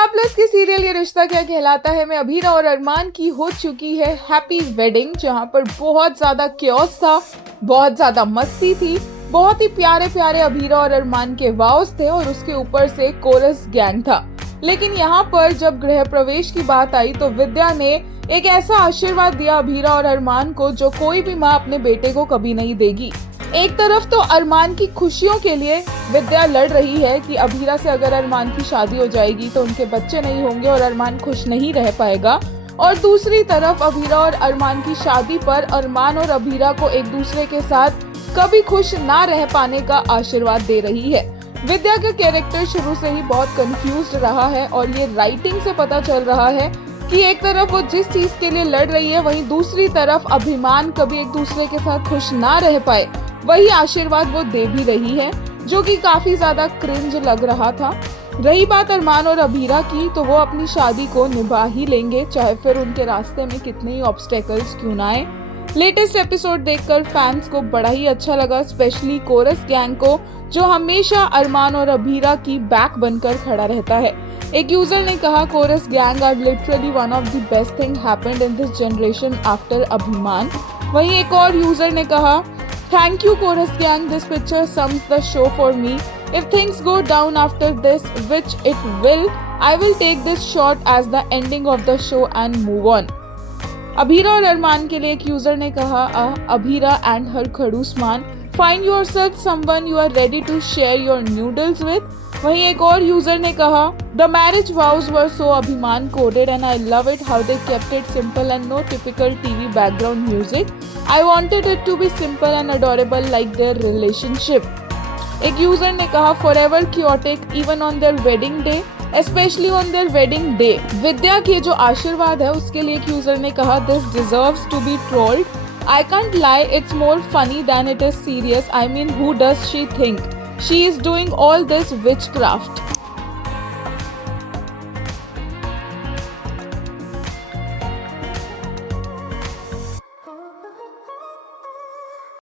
Star plus की serial ये रिश्ता क्या कहलाता है में अभीरा और अरमान की हो चुकी है हैप्पी वेडिंग, जहां पर बहुत ज्यादा क्योस था, बहुत ज्यादा मस्ती थी, बहुत ही प्यारे प्यारे अभीरा और अरमान के वाउस थे और उसके ऊपर से कोरस गैंग था। लेकिन यहाँ पर जब गृह प्रवेश की बात आई तो विद्या ने एक ऐसा आशीर्वाद दिया अभीरा और अरमान को जो कोई भी माँ अपने बेटे को कभी नहीं देगी। एक तरफ तो अरमान की खुशियों के लिए विद्या लड़ रही है कि अभीरा से अगर अरमान की शादी हो जाएगी तो उनके बच्चे नहीं होंगे और अरमान खुश नहीं रह पाएगा, और दूसरी तरफ अभीरा और अरमान की शादी पर अरमान और अभीरा को एक दूसरे के साथ कभी खुश ना रह पाने का आशीर्वाद दे रही है। विद्या का कैरेक्टर शुरू से ही बहुत कंफ्यूज्ड रहा है और ये राइटिंग से पता चल रहा है कि एक तरफ वो जिस चीज के लिए लड़ रही है वहीं दूसरी तरफ अभिमान कभी एक दूसरे के साथ खुश ना रह पाए वही आशीर्वाद वो दे भी रही है, जो कि काफी ज्यादा क्रिंज लग रहा था। रही बात अरमान और अभीरा की, तो वो अपनी शादी को निभा ही लेंगे, चाहे फिर उनके रास्ते में कितने ही ऑब्स्टेकल्स क्यों ना आए। लेटेस्ट एपिसोड देखकर फैंस को बड़ा ही अच्छा लगा, स्पेशली कोरस गैंग को जो हमेशा अरमान और अभीरा की बैक बनकर खड़ा रहता है। एक यूजर ने कहा, chorus gang are literally one of the best thing happened in this generation after Abhimaan. वहीं एक और यूजर ने कहा, Thank you Chorus Gang, this picture sums the show for me. If things go down after this, which it will, I will take this shot as the ending of the show and move on. Abhira और अरमान के लिए एक user ने कहा, Abhira and her खड़ूस मान, find yourself someone you are ready to share your noodles with. वहीं एक और यूजर ने कहा, The marriage vows were so अभिमान coded and I love it how they kept it simple and no typical TV background music. I wanted it to be simple and adorable like their relationship. एक user ने कहा, Forever chaotic even on their wedding day, especially on their wedding day. विद्या के जो आशीर्वाद है उसके लिए एक यूजर ने कहा, This deserves to be trolled. I can't lie, it's more funny than it is serious. I mean, who does she think she is doing all this witchcraft?